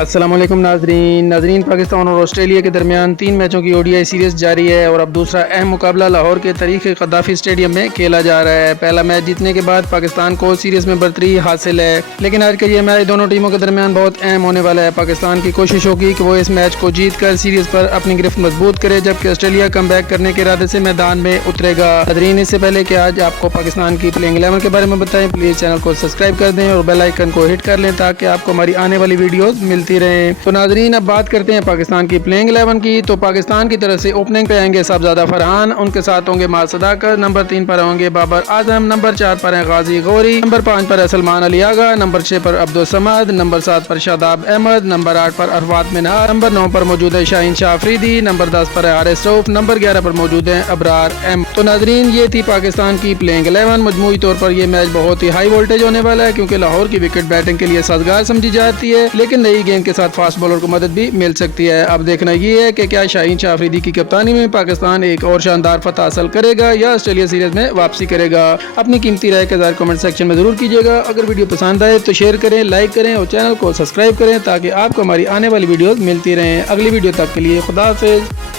السلام علیکم ناظرین پاکستان اور آسٹریلیا کے درمیان 3 میچوں کی اوڈی آئی سیریز جاری ہے اور اب دوسرا اہم مقابلہ لاہور کے تاریخ قذافی اسٹیڈیم میں کھیلا جا رہا ہے۔ پہلا میچ جیتنے کے بعد پاکستان کو سیریز میں برتری حاصل ہے، لیکن آج کا یہ میچ دونوں ٹیموں کے درمیان بہت اہم ہونے والا ہے۔ پاکستان کی کوشش ہوگی کہ وہ اس میچ کو جیت کر سیریز پر اپنی گرفت مضبوط کرے، جبکہ آسٹریلیا کم بیک کرنے کے ارادے سے میدان میں اترے گا۔ ناظرین، اس سے پہلے کہ آج آپ کو پاکستان کی پلینگ 11 کے بارے میں بتائیں، پلیز چینل کو سبسکرائب کر دیں اور بیل آئیکن کو ہٹ کر لیں تاکہ آپ کو ہماری آنے والی ویڈیوز ملتی رہیں۔ تو ناظرین، اب بات کرتے ہیں پاکستان کی پلینگ 11 کی۔ تو پاکستان کی طرف سے اوپننگ پہ آئیں گے صاحبزادہ فرحان، ان کے ساتھ ہوں گے ماں صداقت، نمبر 3 پر ہوں گے بابر اعظم، نمبر 4 پر ہیں غازی غوری، نمبر 5 پر ہے سلمان علی آغا، نمبر 6 پر عبدالصمد، نمبر 7 پر شاداب احمد، نمبر 8 پر عرفات منار، نمبر 9 پر موجود ہے شاہین شاہ افریدی، نمبر 10 پر ہے حارث رؤف، نمبر 11 پر موجود ہیں ابرار احمد۔ تو ناظرین، یہ تھی پاکستان کی پلینگ 11۔ مجموعی طور پر یہ میچ بہت ہی ہائی وولٹیج ہونے والا ہے، کیونکہ لاہور کی وکٹ بیٹنگ کے لیے سازگار سمجھی جاتی ہے، لیکن نئی گیند کے ساتھ فاسٹ بالر کو مدد بھی مل سکتی ہے۔ اب دیکھنا یہ ہے کہ کیا شاہین شاہ افریدی کی کپتانی میں پاکستان ایک اور شاندار فتح حاصل کرے گا یا آسٹریلیا سیریز میں واپسی کرے گا۔ اپنی قیمتی رائے کا اظہار کمنٹ سیکشن میں ضرور کیجیے گا۔ اگر ویڈیو پسند آئے تو شیئر کریں، لائک کریں اور چینل کو سبسکرائب کریں تاکہ آپ کو ہماری آنے والی ویڈیوز ملتی رہیں۔ اگلی ویڈیو تک کے لیے خدا حافظ۔